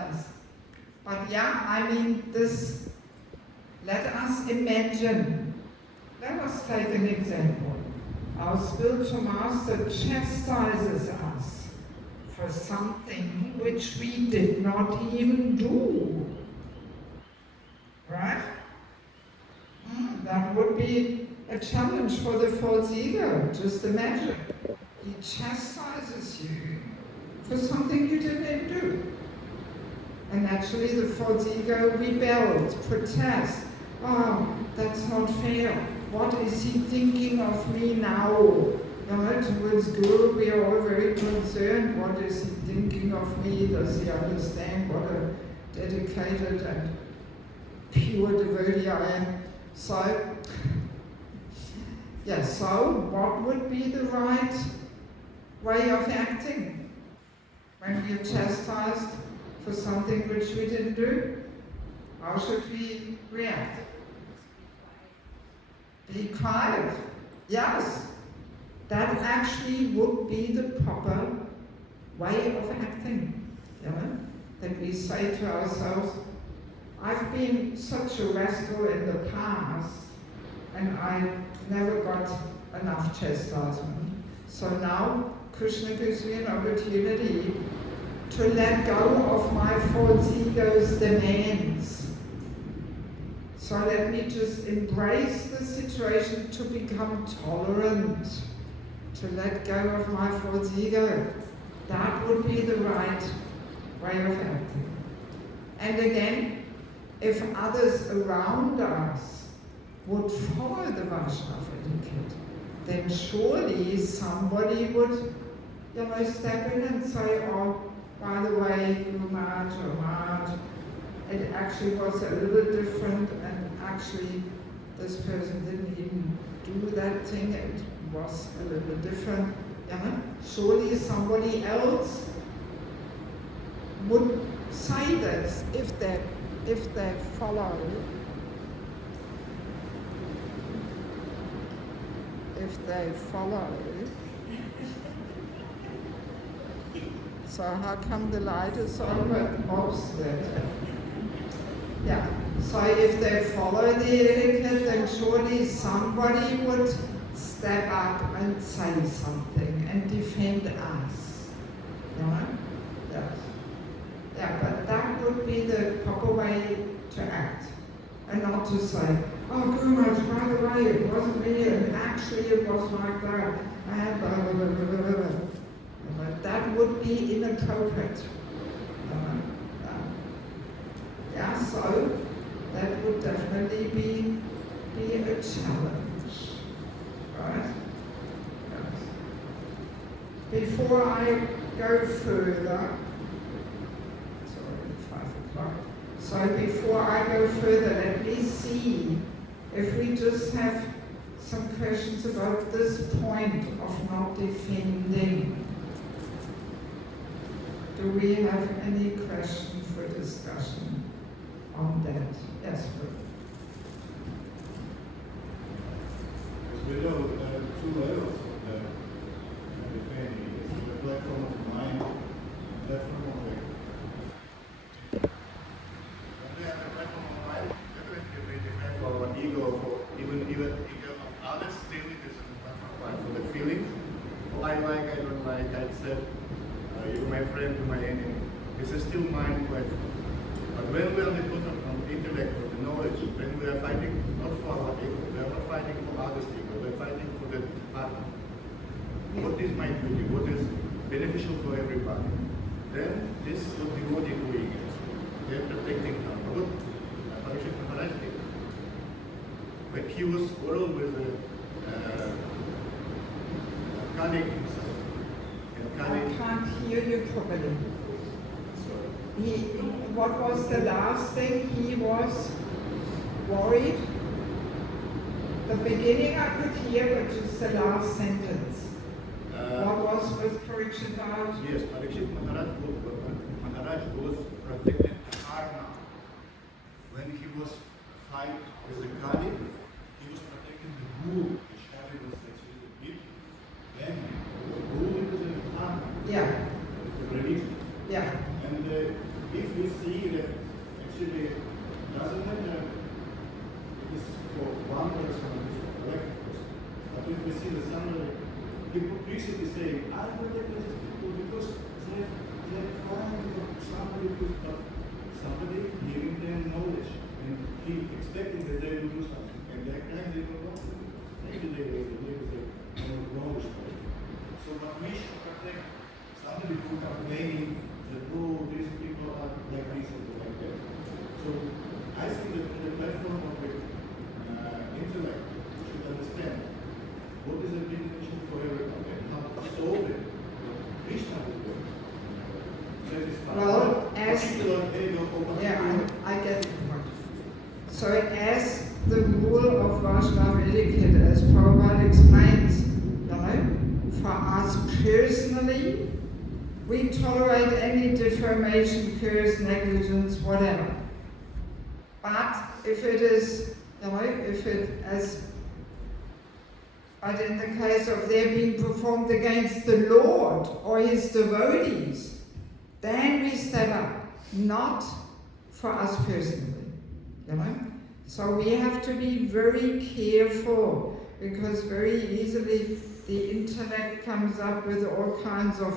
Yes. But yeah, I mean, this, let us imagine. Let us take an example. Our spiritual master chastises us for something which we did not even do. Right? That would be a challenge for the false ego. Just imagine. He chastises you for something you didn't do. And naturally the false ego rebels, protests. Oh, that's not fair. What is he thinking of me now? Towards Guru we are all very concerned. What is he thinking of me? Does he understand what a dedicated and pure devotee I am? So, yeah, so what would be the right way of acting when we are chastised for something which we didn't do? How should we react? Be quiet. Yes, that actually would be the proper way of acting. That we say to ourselves, I've been such a rascal in the past and I never got enough chastisement. So now Krishna gives me an opportunity to let go of my false ego's demands. So let me just embrace the situation to become tolerant, to let go of my false ego. That would be the right way of acting. And again, if others around us would follow the Vaishnava etiquette, then surely somebody would, step in and say, oh, by the way, Guru Maharaj or Maharaj, it actually was a little different, and actually this person didn't even do that thing, it was a little different. Surely somebody else would say this if they follow So how come the light is on? Yeah, so if they follow the etiquette, then surely somebody would step up and say something and defend us. Yes. Yeah, but that would be the proper way to act. And not to say, oh, Guru Maharaj, by the way, it wasn't me, and actually it was like that. I had blah, blah, blah, blah, blah, blah. But that would be inappropriate. So that would definitely be a challenge. Right? Yes. Before I go further, sorry, 5 o'clock. So before I go further, let me see if we just have some questions about this point of not defending. Do we have any questions for discussion on that? Yes, please. As we know, there are 2 levels of defending. It's the platform of mind, and platform of will. When we have a platform of mind, definitely we defend for our ego, for even ego of others, still it is a platform of mind. For the feelings, I like, I don't like, I said, you're my friend, you're my enemy. It's a still mind platform. But when we are on the platform of intellect, or the knowledge, when we are fighting not for our ego, we are not fighting for others' ego, we are fighting for the partner. What is my duty? What is beneficial for everybody? Then this is what the devotee doing is. They are protecting them. What Parikshit Maharaj did. But he was quarreled with the Kali himself. I can't hear you properly. What was the last thing? He was worried. The beginning I could hear, but just the last sentence. What was with Parikshit Maharaj? Yes, Parikshit Maharaj was protecting karma. When he was fighting with the Kali, he was protecting the Guru, which Kali was actually the people. Then the Guru was in the karma. Yeah. The religion. Yeah. And if we see that actually it doesn't matter if it's for one person or it's for collective person, but if we see that somebody hypocrisy saying, I protect these people because they're trying to somebody who's not somebody giving them knowledge and keep expecting that they will do something. And that kind they don't want to do. Maybe they don't knowledge. So but we should protect somebody who are claiming that oh these people are like this and like that. So I think that the platform of the intellect should understand what is the big issue for everyone and how to solve it. Krishna will do. Well, I get the point. So as the rule of Vaishnava etiquette, as Prabhupada explains, for us personally, we tolerate any defamation, curse, negligence, whatever. But if it is, but in the case of their being performed against the Lord or his devotees, then we step up, not for us personally, So we have to be very careful, because very easily the intellect comes up with all kinds of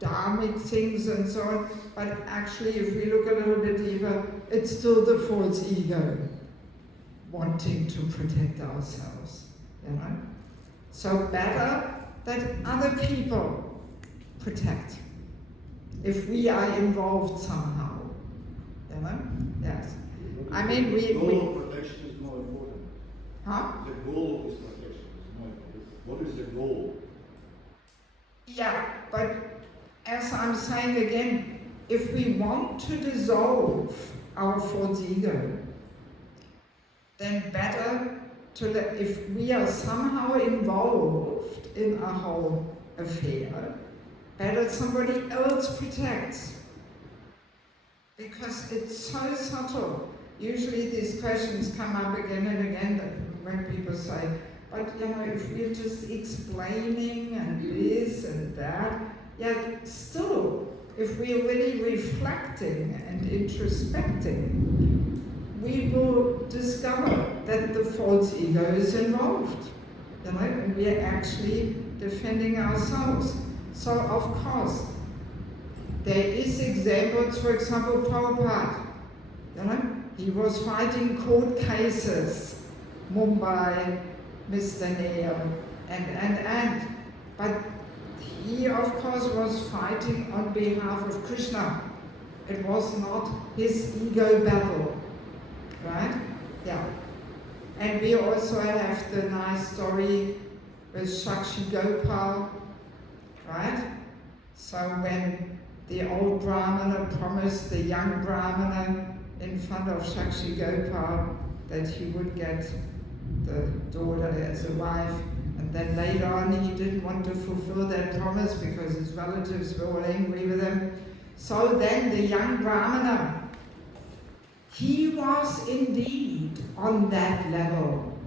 dharmic things and so on, but actually if we look a little bit deeper, it's still the false ego wanting to protect ourselves, So better that other people protect, if we are involved somehow, Yes. I mean, the goal of protection is more important. Huh? The goal of this protection is more important. What is the goal? Yeah, but as I'm saying again, if we want to dissolve our false ego, then better to if we are somehow involved in a whole affair, better somebody else protects. Because it's so subtle. Usually these questions come up again and again when people say, but if we're just explaining and this and that, yet still, if we're really reflecting and introspecting, we will discover that the false ego is involved, and we are actually defending ourselves. So of course, there is examples, for example, Prabhupada, he was fighting court cases, Mumbai, Mr. Nair, and. But he, of course, was fighting on behalf of Krishna. It was not his ego battle, right? Yeah. And we also have the nice story with Shakshi Gopal, right? So when the old Brahmana promised the young Brahmana in front of Shakshi Gopal that he would get the daughter as a wife, and then later on he didn't want to fulfill that promise because his relatives were all angry with him. So then the young Brahmana, he was indeed on that level,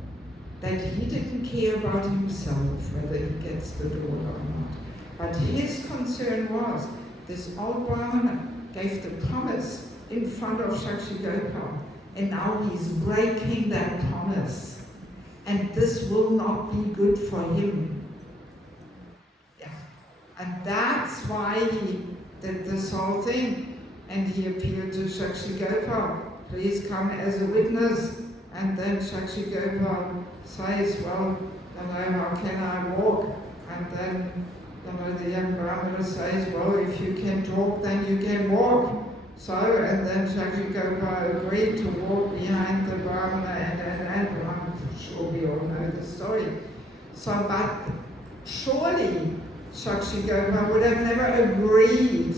that he didn't care about himself, whether he gets the daughter or not. But his concern was, this old Brahmana gave the promise in front of Shakshi Gopal, and now he's breaking that promise. And this will not be good for him. Yeah. And that's why he did this whole thing. And he appealed to Shakshi Gopal, please come as a witness. And then Shakshi Gopal says, well, how can I walk? And then the young Brahmana says, well, if you can talk, then you can walk. So, and then Shakshi Gopal agreed to walk behind the Brahmana, and I'm sure we all know the story. So, but surely Shakshi Gopal would have never agreed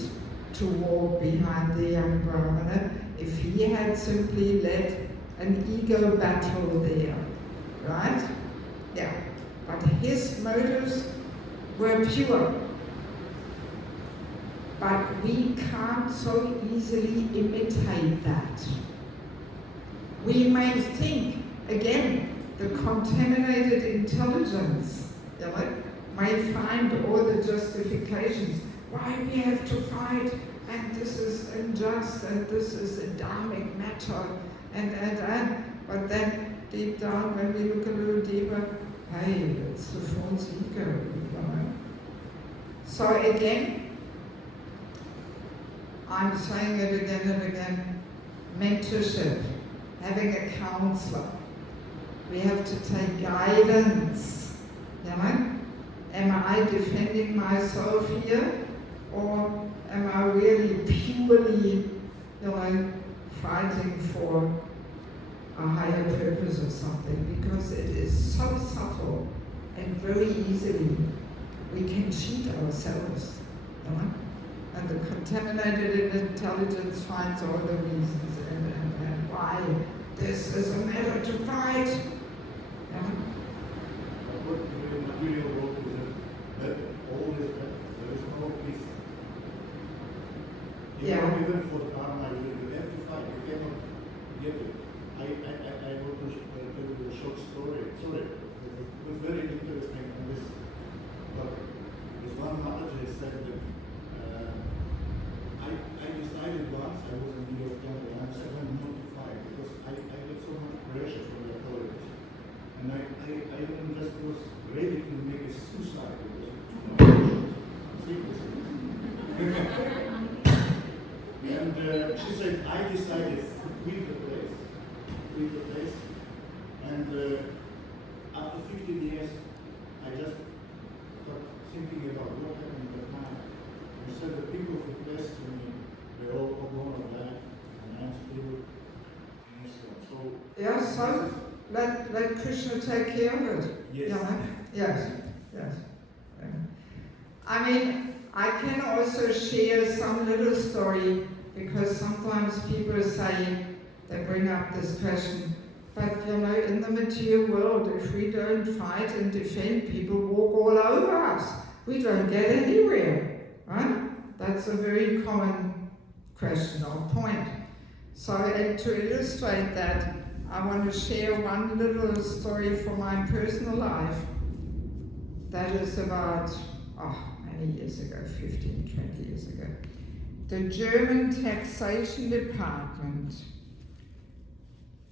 to walk behind the young Brahmana if he had simply led an ego battle there, right? Yeah, but his motives were pure. But we can't so easily imitate that. We may think, again, the contaminated intelligence, may find all the justifications why we have to fight and this is unjust, and this is a dharmic matter, but then deep down, when we look a little deeper, hey, it's the false ego, you know. So again, I'm saying it again and again, mentorship, having a counselor. We have to take guidance, you know? Am I defending myself here, or am I really purely, you know, fighting for a higher purpose or something? Because it is so subtle and very easily we can cheat ourselves, you know? And the contaminated intelligence finds all the reasons and why this is a matter to fight. You know? What in the material world is that all is bad. There is no peace. Even for the karma, you have to fight. You cannot get it. I want to tell you a short story. Sorry, it was very interesting on this topic. This one manager said that I decided once, I was in New York County, and I said I'm not to fight because I got so much pressure from the authorities. And I even just was ready to make a suicide because of too much pressure. And she said, I decided to quit the place. And after 15 years, I just started thinking about what happened in that time. She said the people who blessed me, they're all gone alive, and I'm still in Islam. So yes, so let Krishna take care of it. Yes. Yeah. Yes. I mean, I can also share some little story, because sometimes people say, they bring up this question, but you know, in the material world, if we don't fight and defend, people walk all over us. We don't get anywhere, right? That's a very common question or point. So, and to illustrate that, I want to share one little story from my personal life. That is about, many years ago, 15, 20 years ago. The German taxation department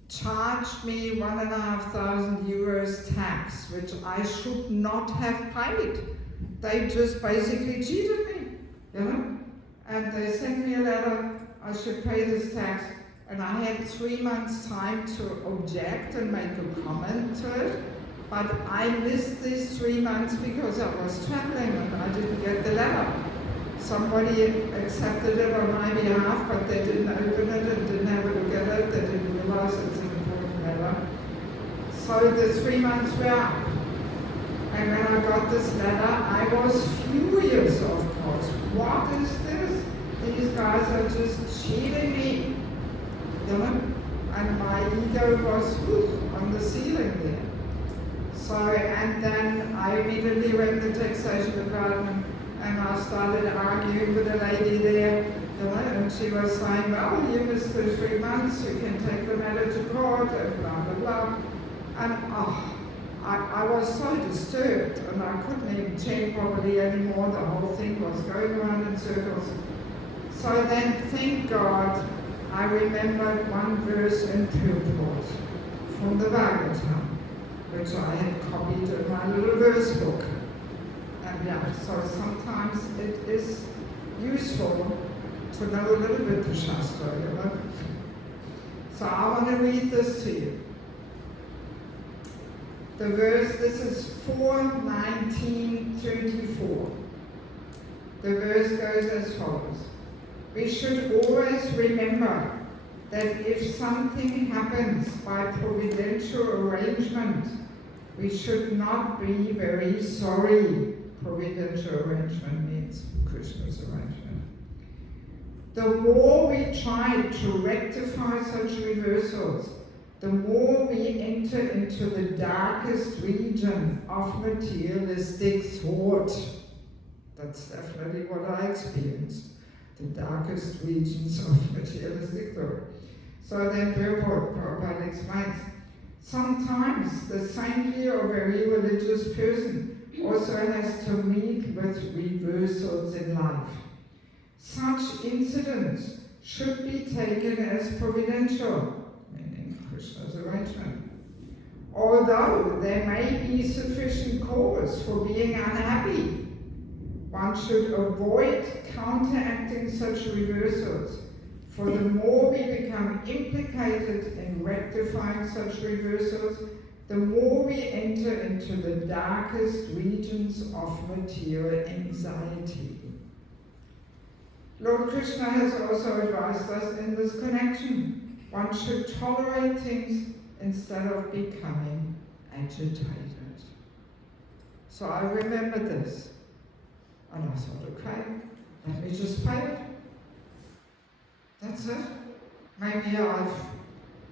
charged me €1,500 tax, which I should not have paid. They just basically cheated me, you know? And they sent me a letter, I should pay this tax, and I had 3 months time to object and make a comment to it, but I missed these 3 months because I was traveling and I didn't get the letter. Somebody accepted it on my behalf, but they didn't open it and didn't have a look at it, they didn't realize it's an important letter. So the 3 months were up. And when I got this letter, I was furious, of course. What is this? These guys are just cheating me. You know? And my ego was on the ceiling there. So, and then I immediately went to the taxation department and I started arguing with a lady there, you know, and she was saying, well, you missed the 3 months, you can take the matter to court, and blah, blah, blah. And I was so disturbed, and I couldn't even check properly anymore. The whole thing was going around in circles. So then, thank God, I remembered one verse in purport from the Bhagavatam, which I had copied in my little verse book. And yeah, so sometimes it is useful to know a little bit the Shastra, you know. So I want to read this to you. The verse, this is 4:19-34. The verse goes as follows. We should always remember that if something happens by providential arrangement, we should not be very sorry. Providential arrangement means Krishna's arrangement. The more we try to rectify such reversals, the more we enter into the darkest region of materialistic thought. That's definitely what I experienced, the darkest regions of materialistic thought. So then Prabhupada explains, sometimes the saintly or very religious person also has to meet with reversals in life. Such incidents should be taken as providential, meaning Krishna's arrangement. Although there may be sufficient cause for being unhappy, one should avoid counteracting such reversals, for the more we become implicated in rectifying such reversals, the more we enter into the darkest regions of material anxiety. Lord Krishna has also advised us in this connection. One should tolerate things instead of becoming agitated. So I remember this, and I thought, okay, let me just pay it. That's it. Maybe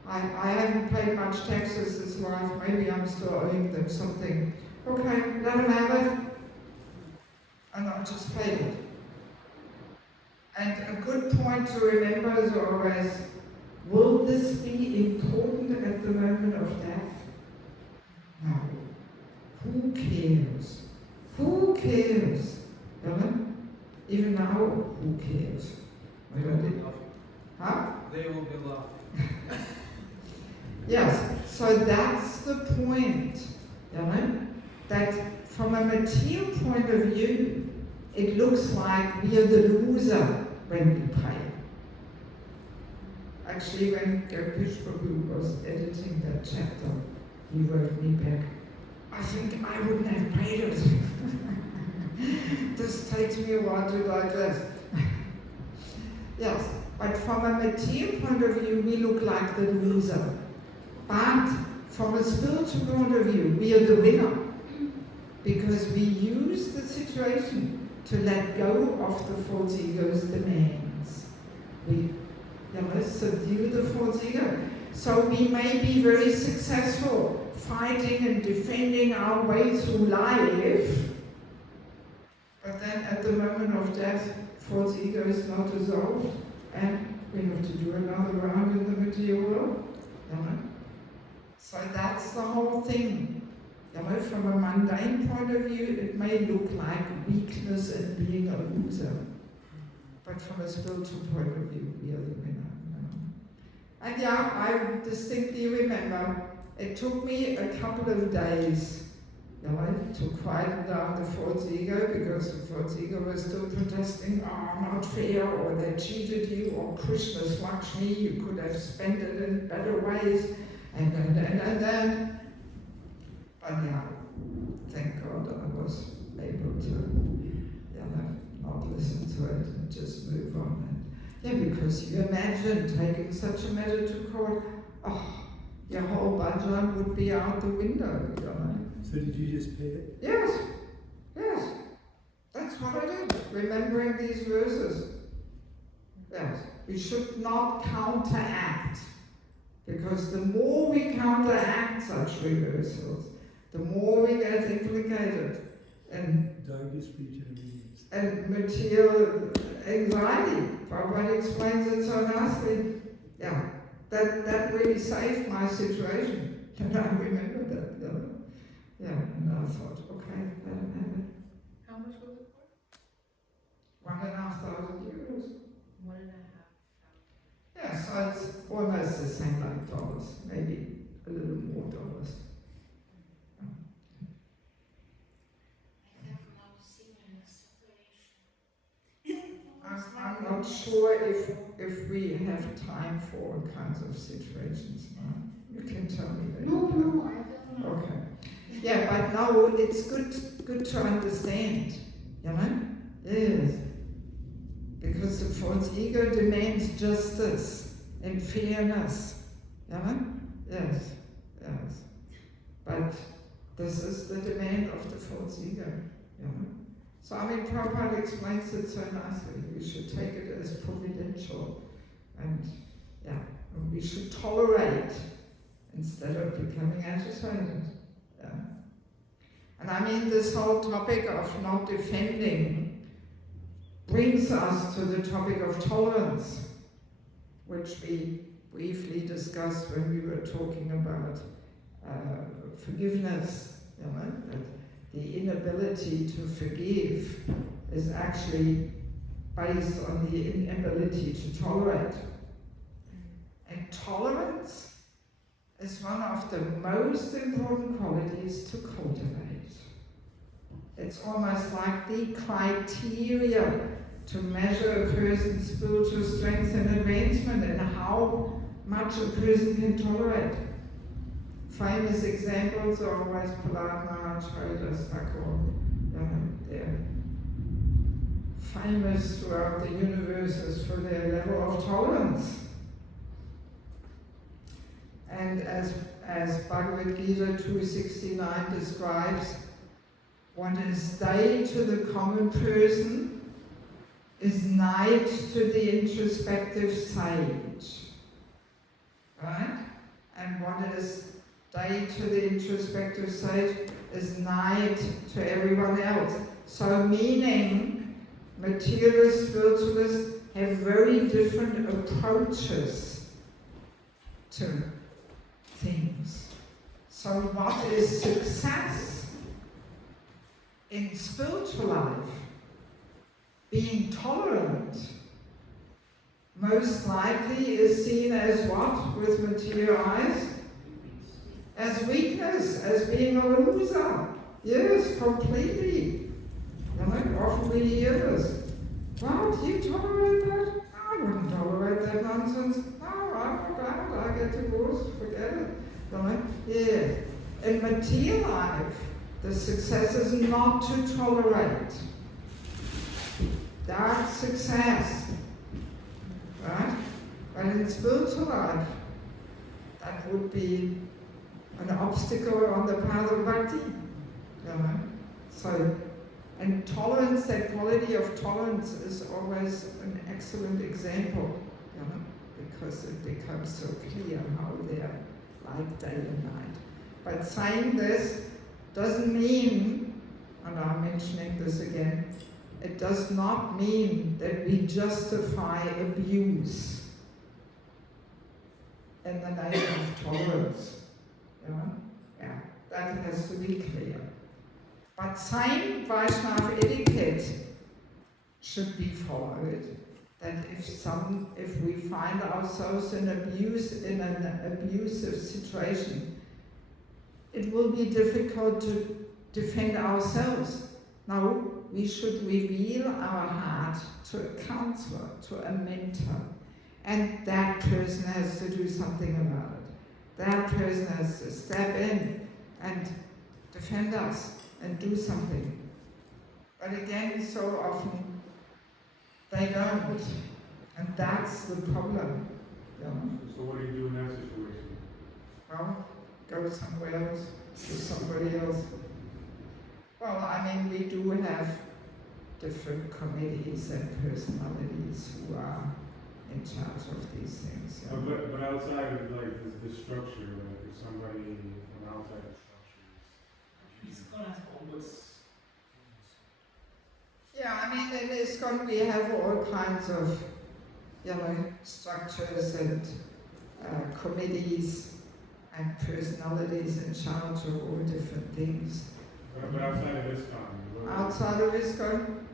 I haven't paid much taxes this life, maybe I'm still owing them something. Okay, let them have it. And I just paid it. And a good point to remember is always, will this be important at the moment of death? No. Who cares? Who cares? Even now, who cares? They will be laughing. Huh? They will be laughing. Yes, so that's the point, that from a material point of view, it looks like we are the loser when we pay. Actually, when Gopish Prabhu was editing that chapter, he wrote me back, I think I wouldn't have paid it. This takes me a while to digest. Yes, but from a material point of view, we look like the loser. But from a spiritual point of view, we are the winner. Because we use the situation to let go of the false ego's demands. We subdue the false ego. So we may be very successful fighting and defending our way through life, but then at the moment of death, false ego is not dissolved, and we have to do another round in the material world. So that's the whole thing. From a mundane point of view, it may look like weakness and being a loser. But from a spiritual point of view, we are the winner. And yeah, I distinctly remember, it took me a couple of days to quieten down the false ego, because the false ego was still protesting, oh, not fair, or they cheated you, or Krishna's Lakshmi, you could have spent it in better ways, and then. But yeah, thank God I was able to not listen to it and just move on. And because you imagine taking such a matter to court, your whole bhajan would be out the window, So did you just pay it? Yes. That's what I did, remembering these verses. Yes, we should not counteract, because the more we counteract such reversals, the more we get implicated in and material anxiety. Prabhupada explains it so nicely. Yeah, that really saved my situation, and I remember that. Yeah, and I thought, okay, let him have it. How much was it for? €1,500. 1,500. Yeah, so it's almost the same like dollars, maybe a little more dollars. I'm not sure if we have time for all kinds of situations now. You can tell me later. No, I don't know. Okay. Yeah, but now it's good to understand, Yes. Because the false ego demands justice and fairness, Yes. But this is the demand of the false ego, So Prabhupada explains it so nicely. We should take it as providential, and we should tolerate instead of becoming agitated. And this whole topic of not defending brings us to the topic of tolerance, which we briefly discussed when we were talking about forgiveness, that the inability to forgive is actually based on the inability to tolerate. And tolerance is one of the most important qualities to cultivate. It's almost like the criteria to measure a person's spiritual strength and advancement and how much a person can tolerate. Famous examples are always Prahlad, Sagar. They're famous throughout the universe for their level of tolerance. And as Bhagavad Gita 269 describes, what is day to the common person is night to the introspective sage. Right? And what is day to the introspective sage is night to everyone else. So meaning, materialist spiritualists have very different approaches to things. So what is success in spiritual life? Being tolerant most likely is seen as what with material eyes? As weakness, as being a loser. Yes, completely. Often we hear this. What, you tolerate that? I wouldn't tolerate that nonsense. No, I'm not out. I get divorced. Forget it. Yeah. In material life, the success is not to tolerate. That's success. Right? But in spiritual life, that would be an obstacle on the path of bhakti. So, and tolerance, that quality of tolerance is always an excellent example, because it becomes so clear how they are like day and night. But saying this doesn't mean, and I'm mentioning this again, it does not mean that we justify abuse in the name of tolerance. Yeah, that has to be clear. But same Vaishnava etiquette should be followed. That if we find ourselves in an abusive situation, it will be difficult to defend ourselves. Now, we should reveal our heart to a counselor, to a mentor, and that person has to do something about it. That person has to step in and defend us and do something. But again, so often they don't, and that's the problem. So what do you do in that situation? Well, go somewhere else, to somebody else. Well, I mean, we do have different committees and personalities who are in charge of these things. But outside of like the structure, like if somebody from outside the structure is ISKCON has ombuds. Yeah, I mean, in ISKCON we have all kinds of, structures and committees and personalities in charge of all different things. But outside of ISKCON? Outside of ISKCON,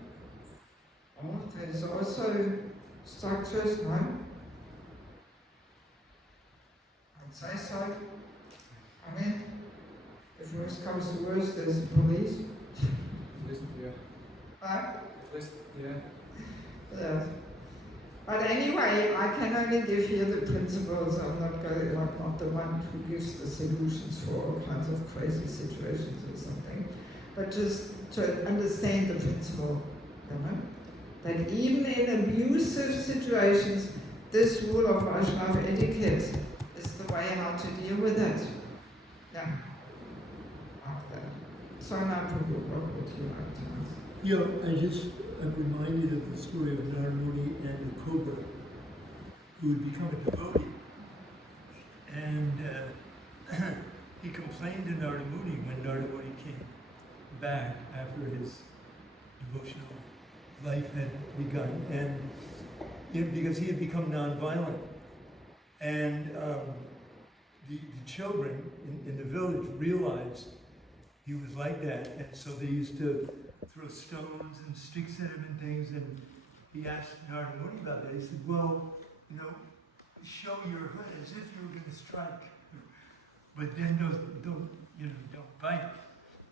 there's also structures, no? I'd say so. I mean, if worse comes to worse, there's the police. Yeah. But, Yeah. yeah. But anyway, I can only give you the principles. I'm not the one who gives the solutions for all kinds of crazy situations or something. But just to understand the principle, that even in abusive situations, this rule of Vaishnava etiquette is the way how to deal with it. Yeah. Okay. So now, Prabhu, what would you like to ask? I'm reminded of the story of Narmuni and the cobra, who had become a devotee. And he complained to Nardamuni when Nardamuni came back after his devotional life had begun, and because he had become nonviolent. And the children in the village realized he was like that, and so they used to throw stones and sticks at him and things, and he asked Narada Muni about that. He said, well, you know, show your hood as if you were going to strike, but then don't bite.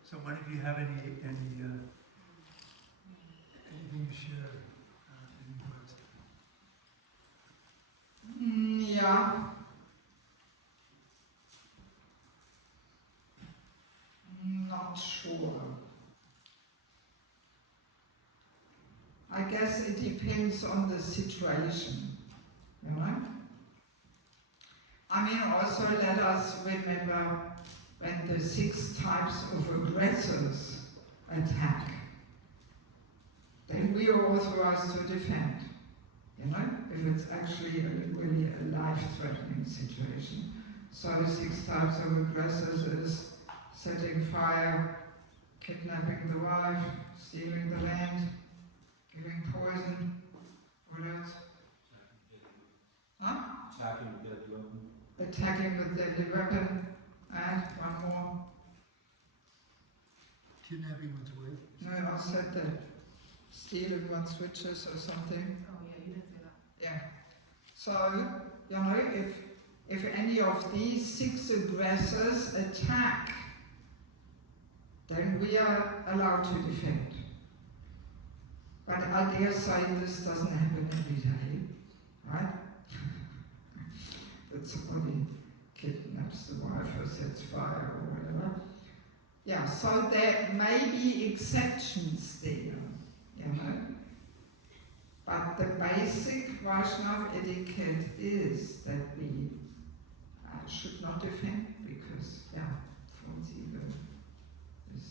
So what if you have anything to share? Any words? Yeah. Not sure. I guess it depends on the situation, you know? I mean, also let us remember when the 6 types of aggressors attack, then we are authorized to defend, you know, if it's actually really a life-threatening situation. So 6 types of aggressors is setting fire, kidnapping the wife, stealing the land, giving poison, what else? Huh? Attacking with deadly weapon, and one more. Kidnapping one's wife? No, I said that. Stealing one's riches or something. Oh, yeah, you didn't say that. Yeah. So, you know, if any of these 6 aggressors attack, then we are allowed to defend. But I dare say this doesn't happen every day, right? That somebody kidnaps the wife or sets fire or whatever. Yeah, so there may be exceptions there, you know. But the basic Vaishnava etiquette is that we should not defend because, yeah, false ego is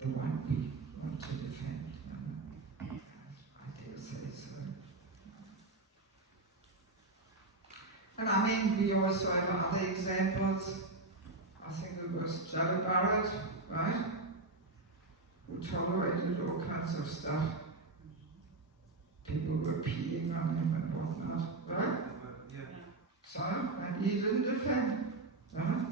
the one we want to defend. You know? I dare say so. And I mean, we also have other examples. I think it was Joe Barrett, right? Who tolerated all kinds of stuff. People were peeing on him and whatnot, right? Yeah. So, and he didn't defend, right?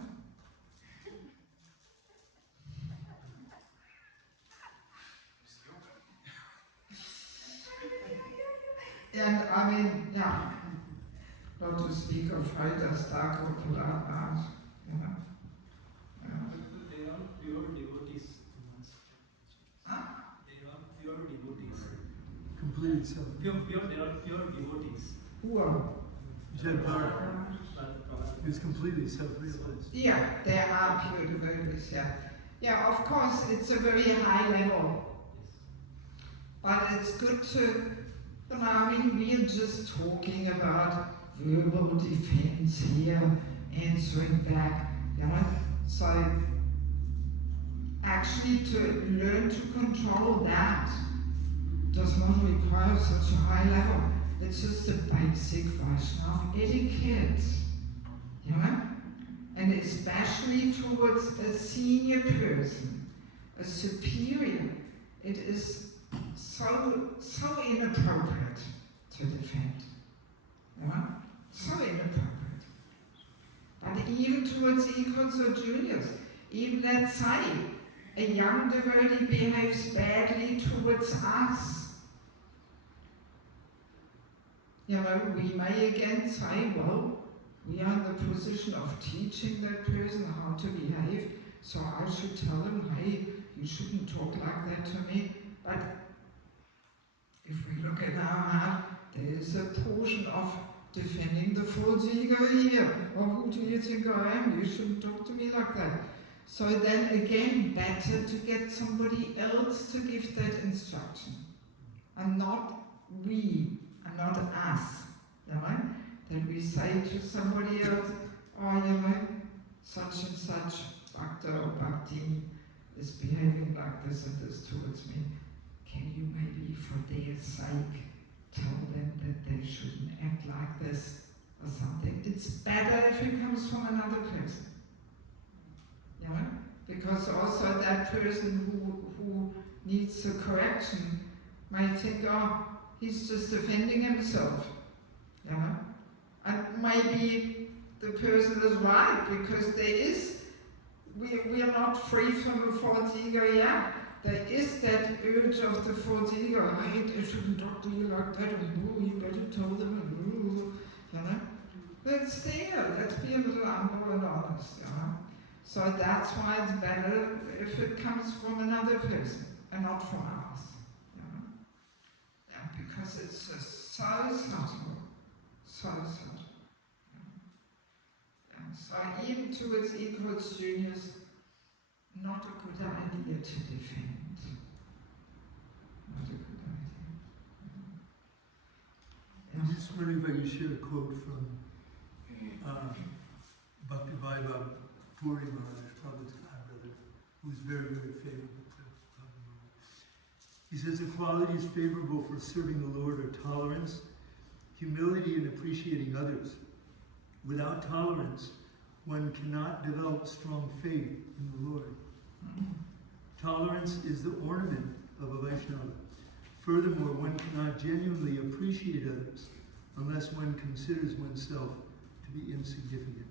And I mean, yeah, not to speak of Frida Stark or Polar, you know. They are pure devotees. Huh? They are pure devotees. Completely self. They are pure devotees. Who are? Jed Barrett. He was completely self-realized. Yeah, there are pure devotees, yeah. Yeah, of course, it's a very high level. But it's good to, you know, I mean, we're just talking about verbal defense here, answering back, you know. So, actually to learn to control that does not require such a high level. It's just a basic Vaishnava etiquette, you know? And especially towards a senior person, a superior, it is so inappropriate to defend, you know? So inappropriate. But even towards equals or juniors, even let's say a young devotee behaves badly towards us, you know, we may again say, well, we are in the position of teaching that person how to behave, so I should tell him, hey, you shouldn't talk like that to me. But if we look at our heart, there is a portion of defending the false ego here. Well, who do you think I am? You shouldn't talk to me like that. So then again, better to get somebody else to give that instruction, and not we, and not us, you know? That we say to somebody else, oh, you know, such and such bhakta or bhakti is behaving like this and this towards me. Can you maybe, for their sake, tell them that they shouldn't act like this or something? It's better if it comes from another person. You know? Because also that person who needs the correction might think, oh, he's just defending himself. You know? And maybe the person is right, because there is, we are not free from a false ego yet, there is that urge of the false ego. I shouldn't talk to you like that, and oh, you better tell them, and you know. Let's there, let's be a little humble and honest, you know. So that's why it's better if it comes from another person and not from us, you know. Yeah, because it's just so subtle, so subtle. Yeah. So even to its equals, juniors, not a good idea to defend. Not a good idea. I'm just wondering if I could share a quote from Bhakti Vaibhav Puri Maharaj, Prabhupada's grandbrother, who's very, very favorable to Prabhupada. He says the qualities favorable for serving the Lord are tolerance, humility, and appreciating others. Without tolerance, one cannot develop strong faith in the Lord. Tolerance is the ornament of a Vaishnava. Furthermore, one cannot genuinely appreciate others unless one considers oneself to be insignificant.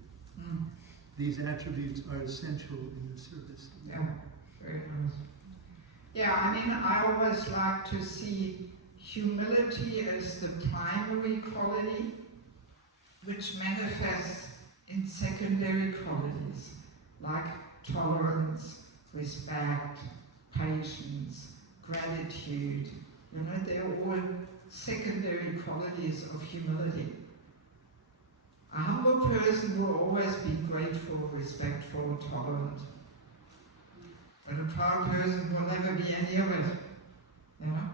These attributes are essential in the service. Yeah, very nice. Yeah, I mean, I always like to see humility as the primary quality, which manifests in secondary qualities, like tolerance, respect, patience, gratitude. You know, they're all secondary qualities of humility. A humble person will always be grateful, respectful, tolerant. But a proud person will never be any of it. You know?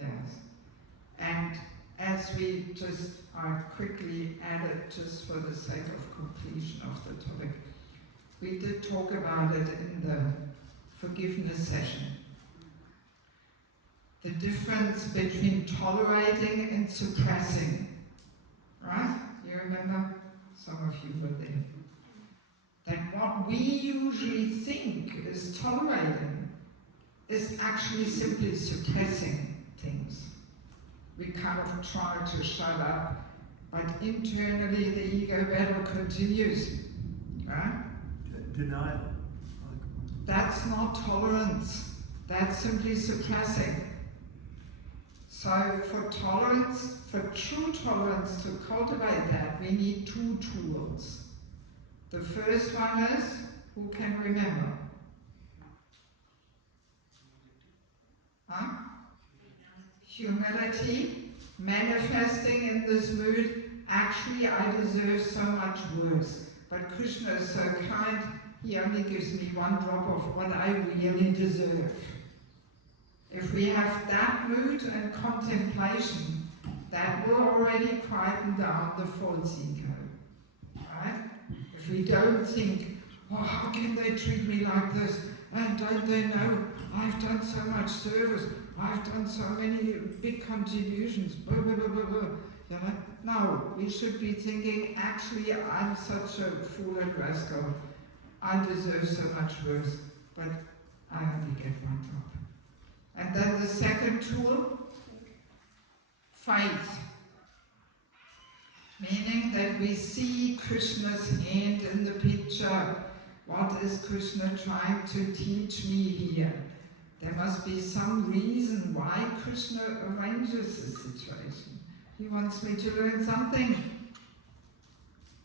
Yes. And as we just quickly added, just for the sake of completion of the topic, we did talk about it in the forgiveness session. The difference between tolerating and suppressing. Right? You remember? Some of you were there. That what we usually think is tolerating is actually simply suppressing things. We kind of try to shut up, but internally the ego battle continues. Right? Denial. That's not tolerance. That's simply suppressing. So for tolerance, for true tolerance, to cultivate that, we need two tools. The first one is, who can remember? Huh? Humility, manifesting in this mood, actually I deserve so much worse. But Krishna is so kind, he only gives me one drop of what I really deserve. If we have that mood and contemplation, that will already quieten down the false ego. Right? If we don't think, oh, how can they treat me like this? And don't they know I've done so much service, I've done so many big contributions, blah, blah, blah, blah, blah. You know? No, we should be thinking, actually, I'm such a fool and rascal. I deserve so much worse, but I only get one drop. And then the second tool, faith. Meaning that we see Krishna's hand in the picture. What is Krishna trying to teach me here? There must be some reason why Krishna arranges the situation. He wants me to learn something.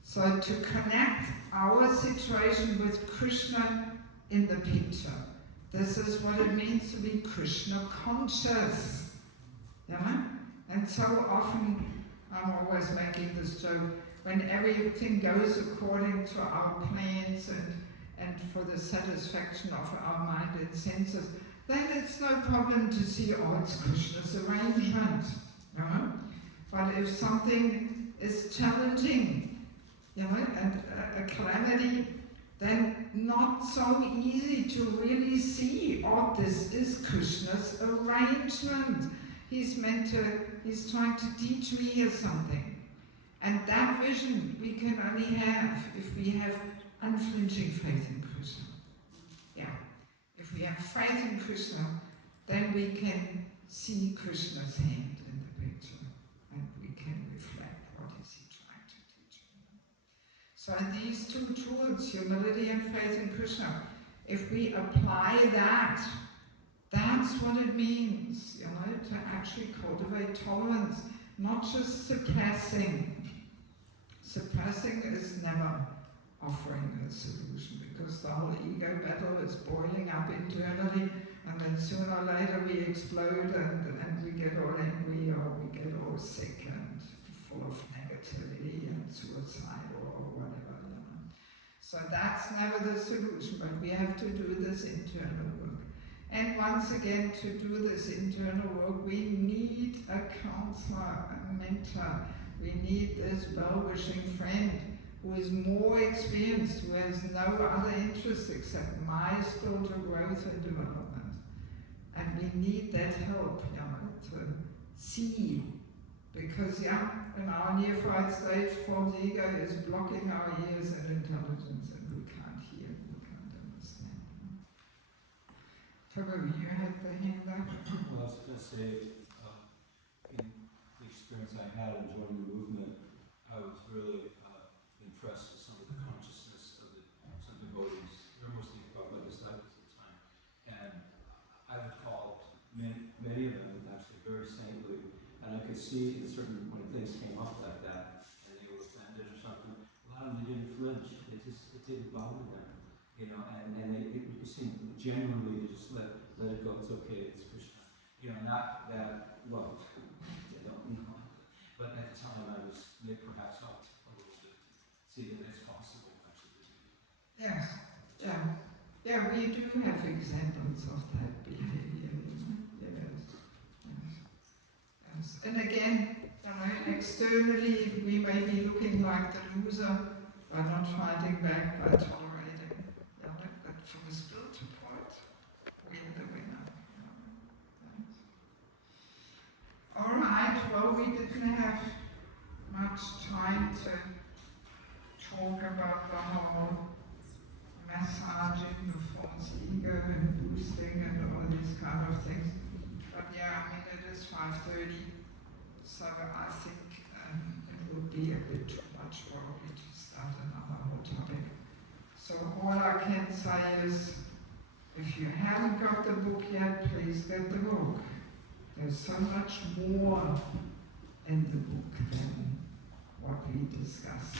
So to connect our situation with Krishna in the picture. This is what it means to be Krishna conscious. Yeah? And so often, I'm always making this joke, when everything goes according to our plans and for the satisfaction of our mind and senses, then it's no problem to see, oh, it's Krishna's arrangement. Yeah? But if something is challenging, you know, and a calamity, then not so easy to really see, oh, this is Krishna's arrangement. He's trying to teach me here something. And that vision we can only have if we have unflinching faith in Krishna. Yeah. If we have faith in Krishna, then we can see Krishna's hand in the picture. And we can reflect, what is he trying to teach me? So these two tools, humility and faith in Krishna, if we apply that That's what it means, you know, to actually cultivate tolerance, not just suppressing. Suppressing is never offering a solution, because the whole ego battle is boiling up internally, and then sooner or later we explode and we get all angry, or we get all sick and full of negativity and suicide or whatever, you know. So that's never the solution, but we have to do this internal work. And once again, to do this internal work, we need a counselor, a mentor. We need this well-wishing friend who is more experienced, who has no other interests except my spiritual growth and development. And we need that help, you know, to see. Because, yeah, in our neophyte stage, false ego is blocking our ears and intelligence, and we can't hear, we can't understand. Togo, you had the hand up? Well, I was going to say, in the experience I had enjoying the movement, I was really impressed with some of the consciousness of some devotees. They were mostly about my disciples at the time. And I recalled many of them actually very saintly. And I could see when things came up like that, and they were offended or something, a lot of them didn't flinch. It didn't bother them, you know. And it seemed genuinely to just let it go. It's okay. It's Krishna, you know. Not that love, you know. But at the time, I was perhaps helped a little bit to see that it's possible actually to do. Yes, yeah, we do have examples of that behavior, you know. Yes. And again, you know, externally we may be looking like the loser by not fighting back, by tolerating, you know, but from a spiritual point, we're the winner. You know. Yes. All right, well, we didn't have much time to talk about the whole massaging the false ego and boosting and all these kind of things. But yeah, I mean, it is 5:30, so I think it would be a bit too much probably to start another whole topic. So all I can say is, if you haven't got the book yet, please get the book. There's so much more in the book than what we discussed.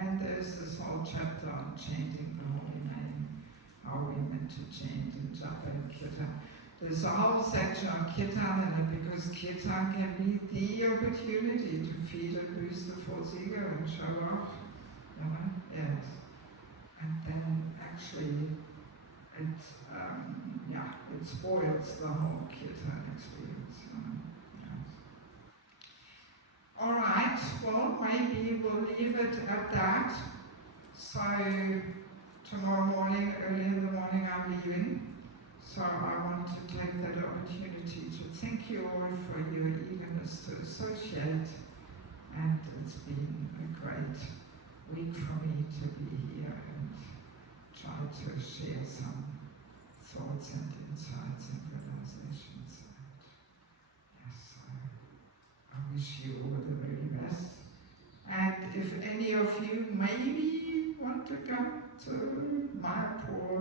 And there's this whole chapter on chanting the holy name, how we're meant to chant and japa and kirtan. There's a whole section on kirtan in it, because kirtan can be the opportunity to feed and boost the false ego and show off, you know? Yes. And then actually it spoils the whole kirtan experience. You know? Yes. All right, well, maybe we'll leave it at that. So tomorrow morning, early in the morning, I'm leaving. So I want to take that opportunity to thank you all for your eagerness to associate. And it's been a great week for me to be here and try to share some thoughts and insights and realizations. And yes, I wish you all the very best. And if any of you maybe want to come to Mayapur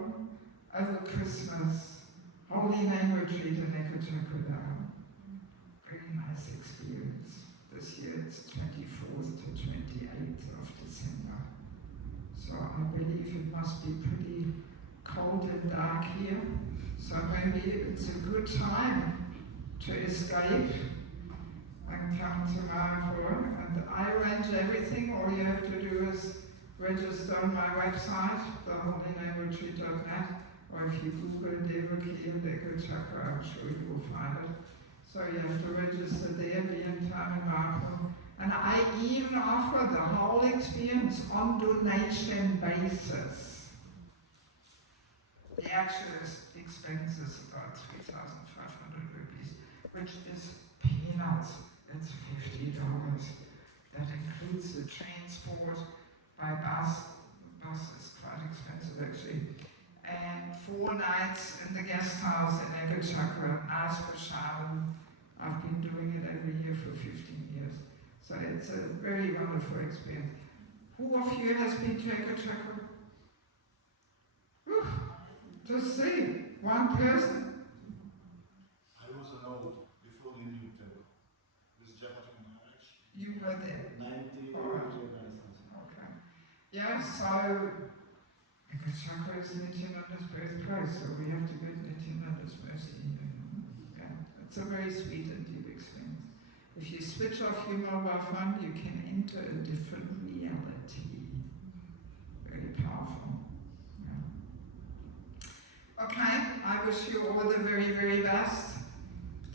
over Christmas, Holy Name Retreat in MECO-Media, very nice experience. This year it's 24th to 28th of December. So I believe it must be pretty cold and dark here. So maybe it's a good time to escape and come to Mayapur. And I arrange everything. All you have to do is register on my website, theholynameretreat.net, or if you Google Devaki and Echo Chakra, I'm sure you will find it. So you have to register there, be in time in Mayapur. And I even offer the whole experience on donation basis. The actual expense is about 3,500 rupees, which is peanuts. It's $50. That includes the transport by bus. Bus is quite expensive actually. And 4 nights in the guest house in Echo Chakra, nice prashadam. I've been doing it every year for 15 years. So it's a very wonderful experience. Who of you has been to Echo Chakra? Just see, one person. You were there. 90 Alright. Renaissance. Okay. Yeah, so Chakra is Nityananda's birthplace, so we have to get Nityananda's mercy. Yeah, it's a very sweet and deep experience. If you switch off your mobile phone, you can enter a different reality. Very powerful. Yeah. Okay, I wish you all the very, very best.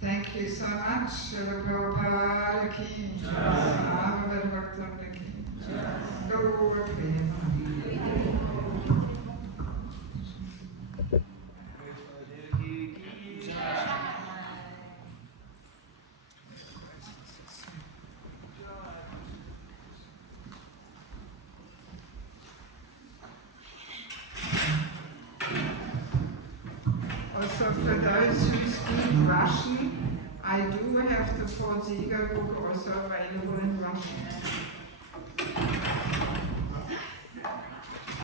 Thank you so much. Srila Prabhupada ki jai. Bhagavad Bhakta ki jai. Gaura Premanandi. Also for those who speak Russian, I do have the 4 Sieger book also available in